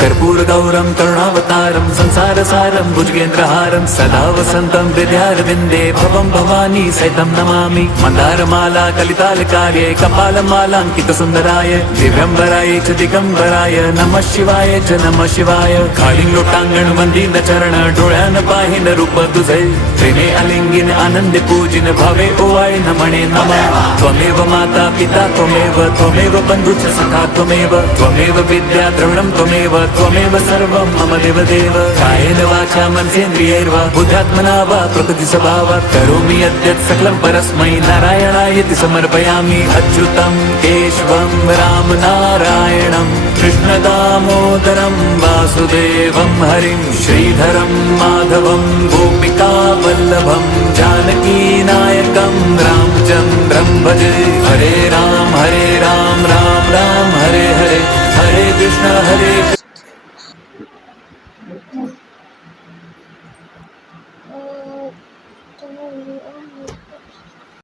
कर्पूर गौरम करुणावतारम संसार सारम भुजगेंद्रहारम सदा वसंतम हृदयारविंदे भवम भवानी सहितं नमामि मंदारमाला कलितालकार्ये कपालमालांकित सुंदराय दिव्यंबराय च दिगंबराय नमः शिवाय च नमः शिवाय कालिंग लोटांगण वंदीन चरण डोळ्यान पाहिन रूप तुझे प्रेमे अलिंगिन आनंद पूजिन भावे ओवाळे नमणे नमः त्वमेव माता पिता त्वमेव बंधुच सखा त्वमेव विद्या द्रविणं त्वमेव सर्वं मम देवदेव कायेन वाचा मनसेन्द्रियैर्वा बुद्ध्यात्मना वा प्रकृति स्वभावात् करोमि यद्यत् सकलं परस्मै नारायणायति समर्पयामि अच्युतं केशवं राम नारायणं कृष्णदामोदरं वासुदेवं हरिं श्रीधरं माधवं गोपिका वल्लभं जानकीनायकं रामचन्द्रं भजे हरे राम राम राम हरे हरे हरे कृष्ण